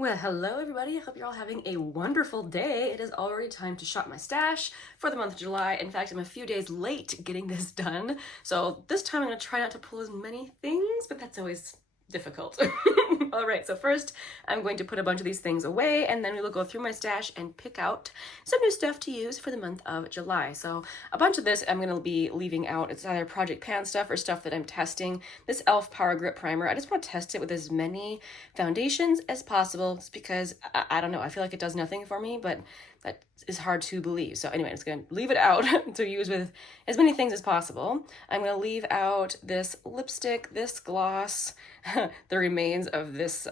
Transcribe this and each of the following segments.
Well, hello everybody. I hope you're all having a wonderful day. It is already time to shop my stash for the month of July. In fact, I'm a few days late getting this done. So this time I'm going to try not to pull as many things, but that's always difficult. All right, so first I'm going to put a bunch of these things away, and then we will go through my stash and pick out some new stuff to use for the month of July. So a bunch of this I'm going to be leaving out. It's either Project Pan stuff or stuff that I'm testing. This e.l.f. Power Grip Primer, I just want to test it with as many foundations as possible, just because, I don't know, I feel like it does nothing for me, but that is hard to believe. So anyway, I'm just going to leave it out to use with as many things as possible. I'm going to leave out this lipstick, this gloss, the remains of this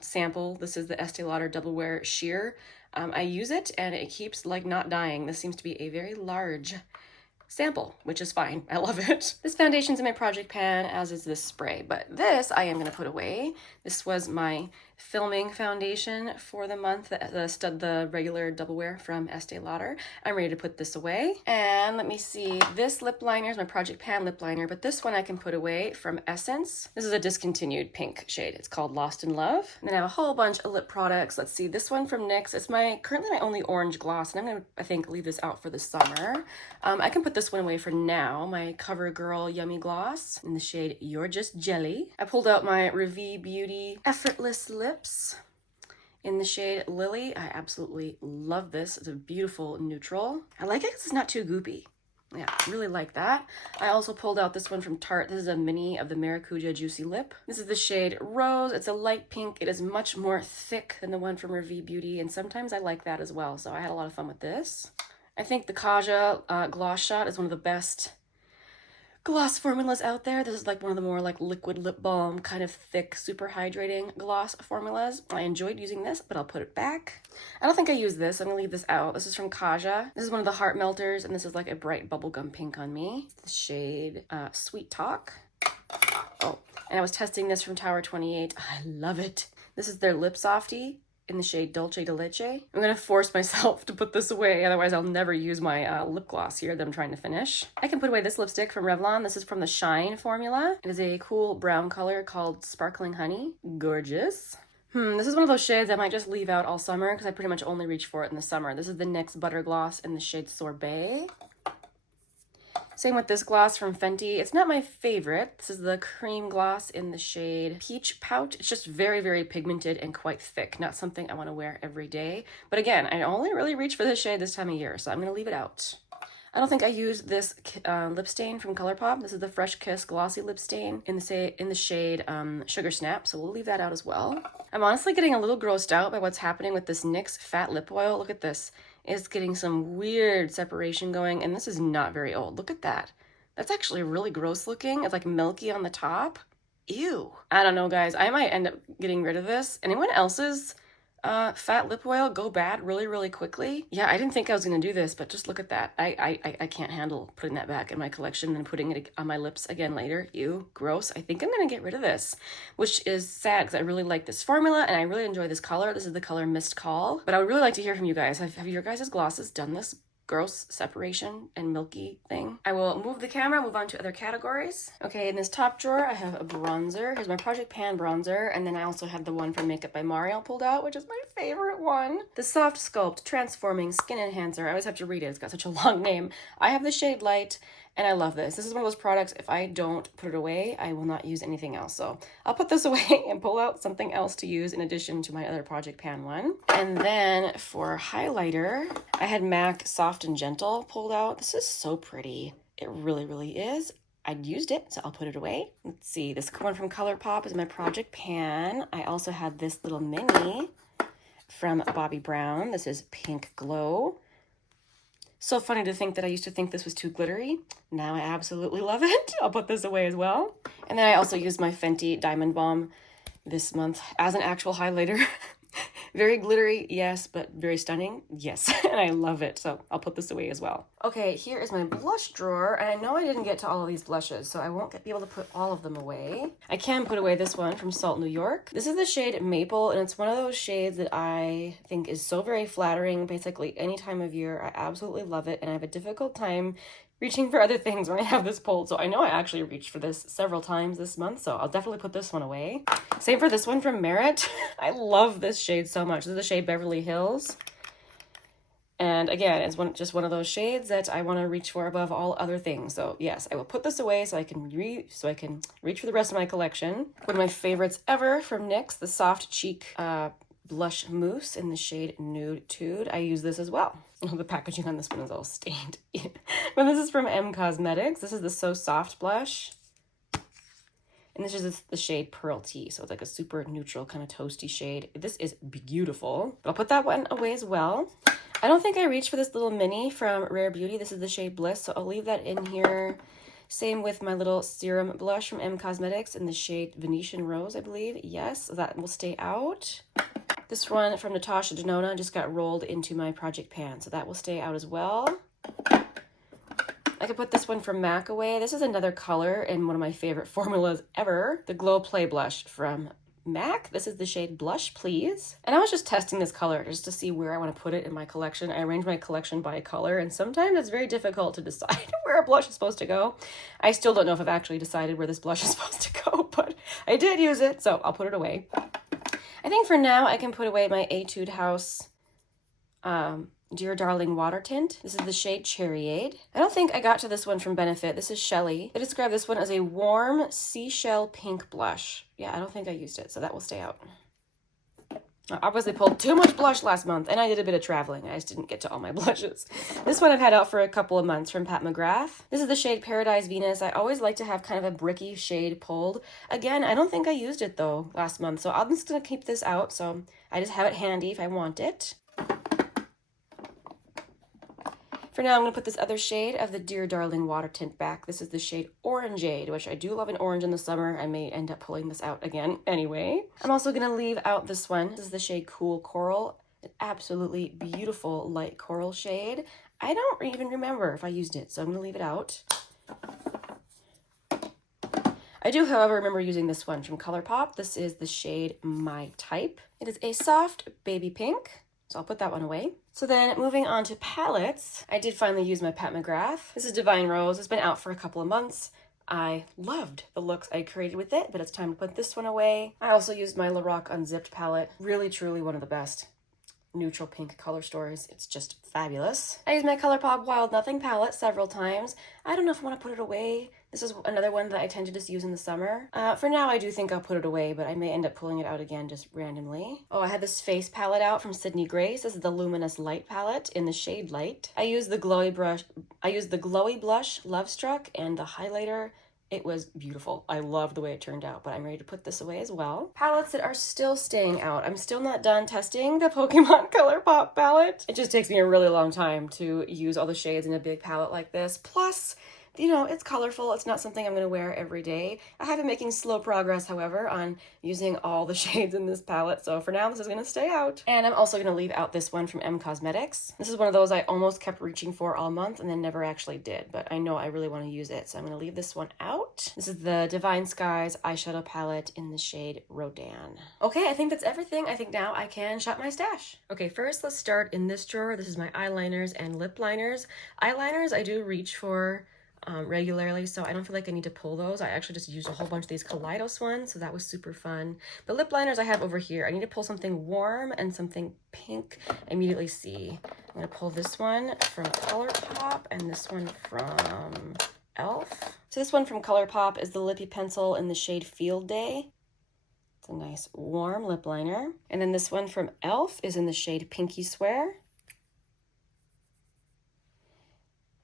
sample. This is the Estee Lauder Double Wear Sheer. I use it and it keeps like not dying. This seems to be a very large sample, which is fine. I love it. This foundation's in my Project Pan, as is this spray, but this I am going to put away. This was my filming foundation for the month, the regular double wear from Estee Lauder. I'm ready to put this away. And let me see, this lip liner is my Project Pan lip liner, but this one I can put away from Essence. This is a discontinued pink shade. It's called Lost in Love. And then I have a whole bunch of lip products. Let's see, this one from NYX. It's currently my only orange gloss, and I'm gonna, I think, leave this out for the summer. I can put this one away for now. My CoverGirl Yummy Gloss in the shade You're Just Jelly. I pulled out my Revie Beauty Effortless Lips in the shade Lily. I absolutely love this. It's a beautiful neutral. I like it because it's not too goopy. Yeah, really like that. I also pulled out this one from Tarte. This is a mini of the Maracuja Juicy Lip. This is the shade Rose. It's a light pink. It is much more thick than the one from Revie Beauty, and sometimes I like that as well, so I had a lot of fun with this. I think the Kaja Gloss Shot is one of the best gloss formulas out there. This is like one of the more like liquid lip balm, kind of thick, super hydrating gloss formulas. I enjoyed using this, but I'll put it back. I don't think I use this. I'm gonna leave this out. This is from Kaja. This is one of the heart melters, and this is like a bright bubblegum pink on me. It's the shade Sweet Talk. Oh, and I was testing this from Tower 28. I love it. This is their Lip Softy in the shade Dulce de Leche. I'm gonna force myself to put this away, otherwise I'll never use my lip gloss here that I'm trying to finish. I can put away this lipstick from Revlon. This is from the Shine formula. It is a cool brown color called Sparkling Honey. Gorgeous. This is one of those shades I might just leave out all summer because I pretty much only reach for it in the summer. This is the NYX Butter Gloss in the shade Sorbet. Same with this gloss from Fenty. It's not my favorite. This is the cream gloss in the shade Peach Pout. It's just very, very pigmented and quite thick. Not something I want to wear every day. But again, I only really reach for this shade this time of year, so I'm going to leave it out. I don't think I used this lip stain from Colourpop. This is the Fresh Kiss Glossy Lip Stain in the shade Sugar Snap, so we'll leave that out as well. I'm honestly getting a little grossed out by what's happening with this NYX Fat Lip Oil. Look at this. It's getting some weird separation going, and this is not very old. Look at that. That's actually really gross looking. It's like milky on the top. Ew. I don't know, guys. I might end up getting rid of this. Anyone else's fat lip oil go bad really, really quickly? Yeah, I didn't think I was gonna do this, but just look at that. I can't handle putting that back in my collection and putting it on my lips again later. Ew, gross. I think I'm gonna get rid of this, which is sad because I really like this formula and I really enjoy this color. This is the color Mist Call, but I would really like to hear from you guys. Have your guys' glosses done this gross separation and milky thing? I will move the camera, move on to other categories. Okay, in this top drawer, I have a bronzer. Here's my Project Pan bronzer, and then I also have the one from Makeup by Mario pulled out, which is my favorite one. The Soft Sculpt Transforming Skin Enhancer. I always have to read it. It's got such a long name. I have the shade Light, and I love this. This is one of those products, if I don't put it away, I will not use anything else. So I'll put this away and pull out something else to use in addition to my other Project Pan one. And then for highlighter, I had MAC Soft and Gentle pulled out. This is so pretty. It really, really is. I'd used it, so I'll put it away. Let's see, this one from Colourpop is my Project Pan. I also had this little mini from Bobbi Brown. This is Pink Glow. So funny to think that I used to think this was too glittery. Now I absolutely love it. I'll put this away as well. And then I also used my Fenty Diamond Bomb this month as an actual highlighter. Very glittery, yes, but very stunning, yes, and I love it, so I'll put this away as well. Okay, here is my blush drawer, and I know I didn't get to all of these blushes, so I won't be able to put all of them away. I can put away this one from Salt New York. This is the shade Maple, and it's one of those shades that I think is so very flattering basically any time of year. I absolutely love it, and I have a difficult time reaching for other things when I have this pulled. So I know I actually reached for this several times this month, so I'll definitely put this one away. Same for this one from Merit. I love this shade so much. This is the shade Beverly Hills. And again, it's just one of those shades that I want to reach for above all other things. So yes, I will put this away so I can reach for the rest of my collection. One of my favorites ever from NYX, the Soft Cheek Blush Mousse in the shade Nude Tude. I use this as well. Oh, the packaging on this one is all stained. But this is from Causemetics. This is the So Soft blush. And this is the shade Pearl Tea. So it's like a super neutral kind of toasty shade. This is beautiful. But I'll put that one away as well. I don't think I reached for this little mini from Rare Beauty. This is the shade Bliss. So I'll leave that in here. Same with my little serum blush from Causemetics in the shade Venetian Rose, I believe. Yes, so that will stay out. This one from Natasha Denona just got rolled into my project pan, so that will stay out as well. I could put this one from MAC away. This is another color in one of my favorite formulas ever, the Glow Play Blush from MAC. This is the shade Blush Please. And I was just testing this color just to see where I want to put it in my collection. I arrange my collection by color, and sometimes it's very difficult to decide where a blush is supposed to go. I still don't know if I've actually decided where this blush is supposed to go, but I did use it, so I'll put it away. I think for now I can put away my Etude House Dear Darling Water Tint. This is the shade Cherryade. I don't think I got to this one from Benefit. This is Shelly. I describe this one as a warm seashell pink blush. Yeah, I don't think I used it, so that will stay out. I obviously pulled too much blush last month, and I did a bit of traveling. I just didn't get to all my blushes. This one I've had out for a couple of months from Pat McGrath. This is the shade Paradise Venus. I always like to have kind of a bricky shade pulled. Again, I don't think I used it, though, last month, so I'm just going to keep this out, so I just have it handy if I want it. For now, I'm going to put this other shade of the Dear Darling Water Tint back. This is the shade Orangeade, which I do love an orange in the summer. I may end up pulling this out again anyway. I'm also going to leave out this one. This is the shade Cool Coral. An absolutely beautiful light coral shade. I don't even remember if I used it, so I'm going to leave it out. I do, however, remember using this one from Colourpop. This is the shade My Type. It is a soft baby pink. So I'll put that one away. So then moving on to palettes, I did finally use my Pat McGrath. This is Divine Rose. It's been out for a couple of months. I loved the looks I created with it, but it's time to put this one away. I also used my Lorac Unzipped palette. Really, truly one of the best neutral pink color stories. It's just fabulous. I used my Colourpop Wild Nothing palette several times. I don't know if I want to put it away. This is another one that I tend to just use in the summer. For now, I do think I'll put it away, but I may end up pulling it out again just randomly. Oh, I had this face palette out from Sydney Grace. This is the Luminous Light palette in the shade Light. I used the glowy blush Love Struck and the highlighter. It was beautiful. I love the way it turned out, but I'm ready to put this away as well. Palettes that are still staying out. I'm still not done testing the Pokemon Colourpop palette. It just takes me a really long time to use all the shades in a big palette like this. Plus, you know, it's colorful. It's not something I'm going to wear every day. I have been making slow progress, however, on using all the shades in this palette. So for now, this is going to stay out. And I'm also going to leave out this one from Causemetics. This is one of those I almost kept reaching for all month and then never actually did. But I know I really want to use it. So I'm going to leave this one out. This is the Divine Skies eyeshadow palette in the shade Rodan. Okay, I think that's everything. I think now I can shop my stash. Okay, first let's start in this drawer. This is my eyeliners and lip liners. Eyeliners I do reach for regularly, so I don't feel like I need to pull those. I actually just used a whole bunch of these Kaleidos ones, so that was super fun. The lip liners I have over here, I need to pull something warm and something pink. I immediately see. I'm going to pull this one from Colourpop and this one from e.l.f. So this one from Colourpop is the Lippie pencil in the shade Field Day. It's a nice warm lip liner. And then this one from e.l.f. is in the shade Pinky Swear.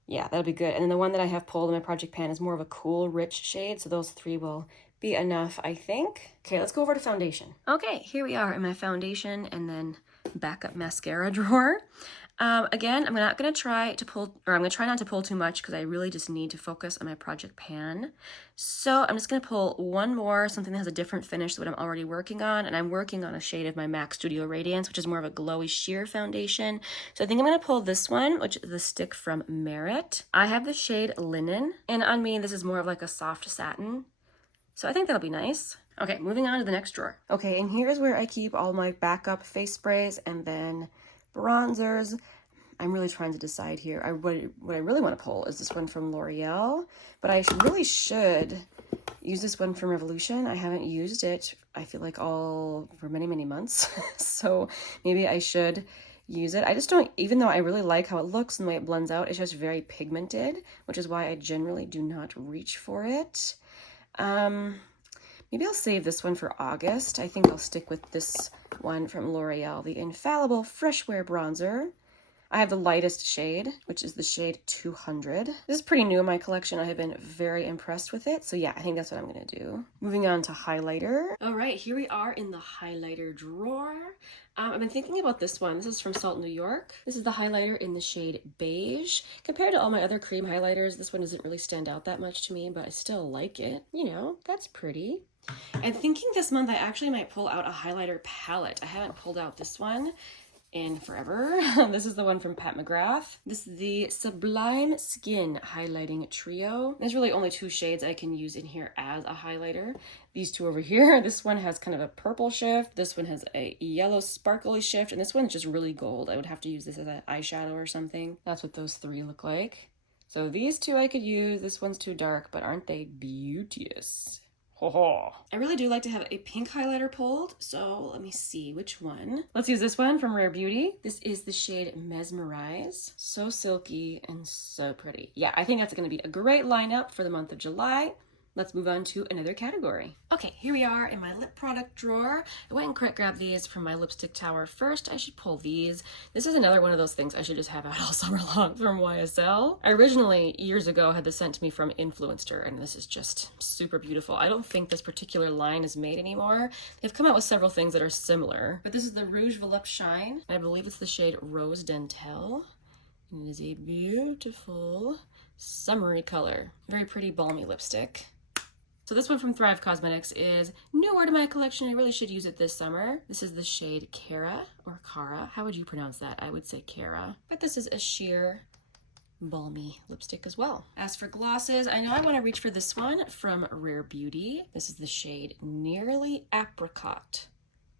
Yeah, that'll be good. And then the one that I have pulled in my project pan is more of a cool, rich shade. So those three will be enough, I think. Okay, let's go over to foundation. Okay, here we are in my foundation and then backup mascara drawer. Again, I'm not going to try to pull, or I'm going to try not to pull too much because I really just need to focus on my project pan. So I'm just going to pull one more, something that has a different finish than what I'm already working on. And I'm working on a shade of my MAC Studio Radiance, which is more of a glowy sheer foundation. So I think I'm going to pull this one, which is the stick from Merit. I have the shade Linen, and on me, this is more of like a soft satin. So I think that'll be nice. Okay, moving on to the next drawer. Okay, and here's where I keep all my backup face sprays and then bronzers. I'm really trying to decide here. What I really want to pull is this one from L'Oreal, but I really should use this one from Revolution. I haven't used it, I feel like, for many, many months. So maybe I should use it. I just don't, even though I really like how it looks and the way it blends out, it's just very pigmented, which is why I generally do not reach for it. Maybe I'll save this one for August. I think I'll stick with this one from L'Oreal, the Infallible Fresh Wear Bronzer. I have the lightest shade, which is the shade 200. This is pretty new in my collection. I have been very impressed with it. So yeah, I think that's what I'm gonna do. Moving on to highlighter. All right, here we are in the highlighter drawer. I've been thinking about this one. This is from Salt New York. This is the highlighter in the shade Beige. Compared to all my other cream highlighters, this one doesn't really stand out that much to me, but I still like it. You know, that's pretty. I'm thinking this month I actually might pull out a highlighter palette. I haven't pulled out this one in forever. This is the one from Pat McGrath. This is the Sublime Skin Highlighting Trio. There's really only 2 shades I can use in here as a highlighter. These 2 over here. This one has kind of a purple shift. This one has a yellow sparkly shift. And this one's just really gold. I would have to use this as an eyeshadow or something. That's what those 3 look like. So these 2 I could use. This one's too dark, but aren't they beauteous? I really do like to have a pink highlighter pulled, so let me see which one. Let's use this one from Rare Beauty. This is the shade Mesmerize. So silky and so pretty. Yeah, I think that's going to be a great lineup for the month of July. Let's move on to another category. Okay, here we are in my lip product drawer. I went and grabbed these from my lipstick tower first. I should pull these. This is another one of those things I should just have out all summer long from YSL. I originally, years ago, had this sent to me from Influencer, and this is just super beautiful. I don't think this particular line is made anymore. They've come out with several things that are similar, but this is the Rouge Volupte Shine. I believe it's the shade Rose Dentel. And it is a beautiful summery color. Very pretty balmy lipstick. So this one from Thrive Causemetics is newer to my collection. I really should use it this summer. This is the shade Cara or Cara. How would you pronounce that? I would say Cara. But this is a sheer balmy lipstick as well. As for glosses, I know I want to reach for this one from Rare Beauty. This is the shade Nearly Apricot.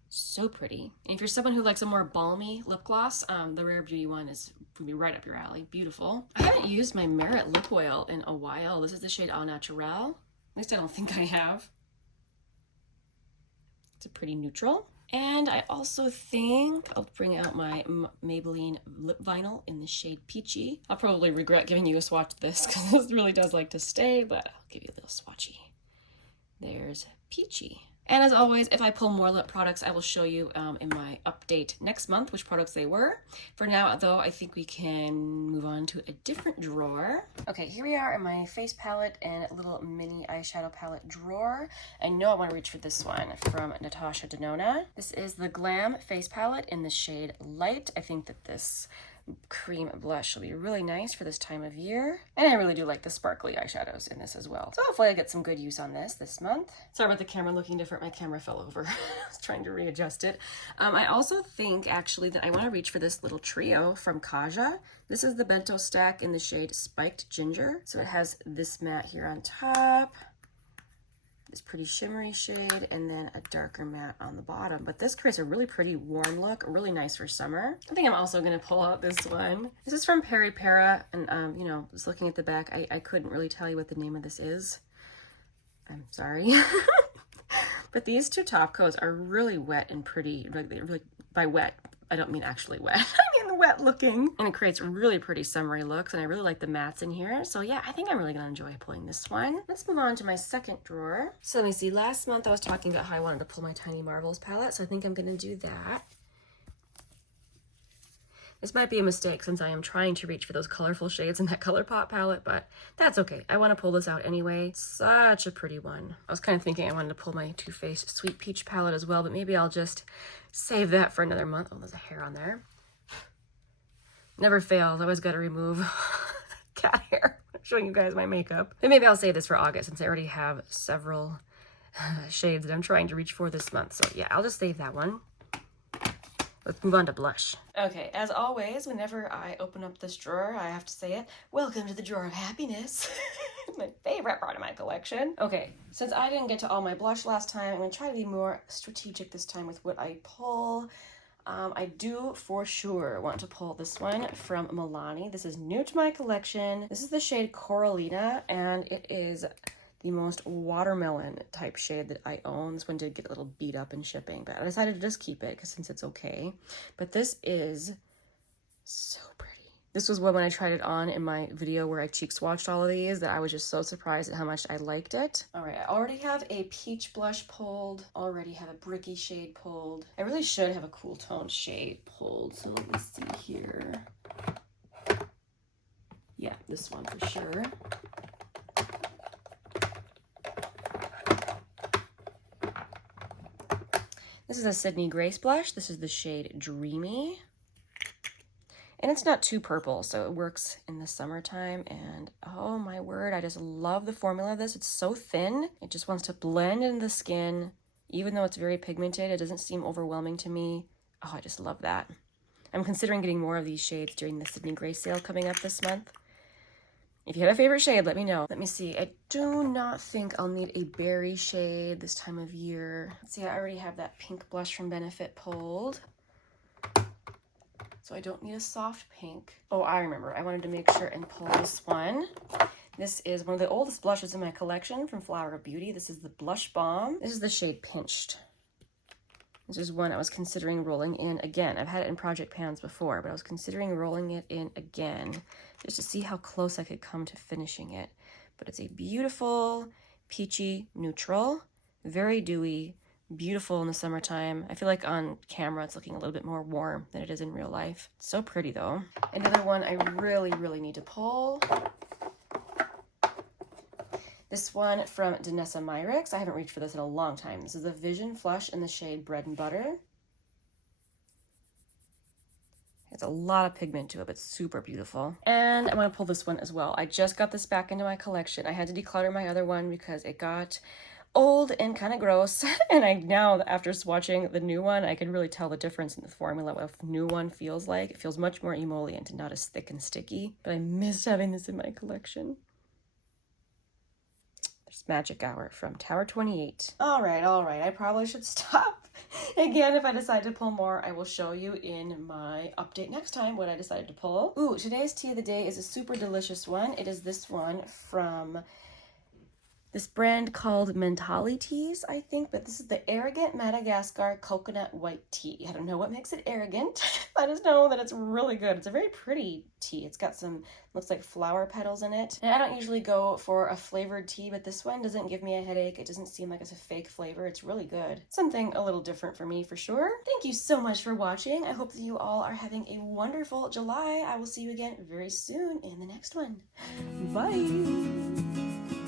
So pretty. And if you're someone who likes a more balmy lip gloss, the Rare Beauty one is gonna be right up your alley. Beautiful. I haven't used my Merit lip oil in a while. This is the shade Au Naturel. At least I don't think I have. It's a pretty neutral. And I also think I'll bring out my Maybelline lip vinyl in the shade Peachy. I'll probably regret giving you a swatch of this because this really does like to stay, but I'll give you a little swatchy. There's Peachy. And as always, if I pull more lip products, I will show you in my update next month which products they were. For now, though, I think we can move on to a different drawer. Okay, here we are in my face palette and little mini eyeshadow palette drawer. I know I want to reach for this one from Natasha Denona. This is the Glam face palette in the shade Light. I think that this cream blush will be really nice for this time of year. And I really do like the sparkly eyeshadows in this as well. So hopefully I get some good use on this month. Sorry about the camera looking different. My camera fell over. I was trying to readjust it. I also think actually that I want to reach for this little trio from Kaja. This is the Bento stack in the shade Spiked Ginger. So it has this matte here on top, this pretty shimmery shade, and then a darker matte on the bottom. But this creates a really pretty warm look, really nice for summer. I think I'm also gonna pull out this one. This is from Peripera, and you know, just looking at the back, I couldn't really tell you what the name of this is. I'm sorry. But these 2 top coats are really wet and pretty. Really, by wet, I don't mean actually wet. I mean wet looking. And it creates really pretty summery looks, and I really like the mattes in here. So yeah, I think I'm really gonna enjoy pulling this one. Let's move on to my second drawer. So let me see, last month I was talking about how I wanted to pull my Tiny Marvels palette, so I think I'm gonna do that. This might be a mistake since I am trying to reach for those colorful shades in that Colourpop palette, but that's okay. I want to pull this out anyway. Such a pretty one. I was kind of thinking I wanted to pull my Too Faced Sweet Peach palette as well, but maybe I'll just save that for another month. Oh, there's a hair on there. Never fails. I always got to remove cat hair. I'm showing you guys my makeup. But maybe I'll save this for August since I already have several shades that I'm trying to reach for this month. So yeah, I'll just save that one. Let's move on to blush. Okay, as always, whenever I open up this drawer, I have to say it. Welcome to the drawer of happiness. My favorite part of my collection. Okay, since I didn't get to all my blush last time, I'm gonna try to be more strategic this time with what I pull. I do for sure want to pull this one from Milani. This is new to my collection. This is the shade Corallina, and it is the most watermelon type shade that I own. This one did get a little beat up in shipping, but I decided to just keep it because since it's okay. But this is so pretty. This was one when I tried it on in my video where I cheek swatched all of these that I was just so surprised at how much I liked it. All right, I already have a peach blush pulled, already have a bricky shade pulled. I really should have a cool toned shade pulled, so let me see here. Yeah, this one for sure. This is a Sydney Grace blush. This is the shade Dreamy. And it's not too purple, so it works in the summertime. And oh my word, I just love the formula of this. It's so thin. It just wants to blend into the skin. Even though it's very pigmented, it doesn't seem overwhelming to me. Oh, I just love that. I'm considering getting more of these shades during the Sydney Grace sale coming up this month. If you have a favorite shade, let me know. Let me see. I do not think I'll need a berry shade this time of year. Let's see, I already have that pink blush from Benefit pulled. So I don't need a soft pink. Oh, I remember. I wanted to make sure and pull this one. This is one of the oldest blushes in my collection from Flower of Beauty. This is the Blush Bomb. This is the shade Pinched. This is one I was considering rolling in again. I've had it in project pans before, but I was considering rolling it in again just to see how close I could come to finishing it. But it's a beautiful peachy neutral, very dewy, beautiful in the summertime. I feel like on camera it's looking a little bit more warm than it is in real life. It's so pretty though. Another one I really need to pull. This one from Danessa Myricks. I haven't reached for this in a long time. This is the Vision Flush in the shade Bread and Butter. It's a lot of pigment to it, but super beautiful. And I'm gonna pull this one as well. I just got this back into my collection. I had to declutter my other one because it got old and kind of gross, and I now, after swatching the new one, I can really tell the difference in the formula of what the new one feels like. It feels much more emollient and not as thick and sticky, but I missed having this in my collection. There's Magic Hour from Tower 28. All right, I probably should stop. Again, if I decide to pull more, I will show you in my update next time what I decided to pull. Ooh, today's tea of the day is a super delicious one. It is this one from this brand called Mentali Teas, I think, but this is the Arrogant Madagascar Coconut White Tea. I don't know what makes it arrogant. I just know that it's really good. It's a very pretty tea. It's got some, looks like flower petals in it. And I don't usually go for a flavored tea, but this one doesn't give me a headache. It doesn't seem like it's a fake flavor. It's really good. Something a little different for me for sure. Thank you so much for watching. I hope that you all are having a wonderful July. I will see you again very soon in the next one. Bye!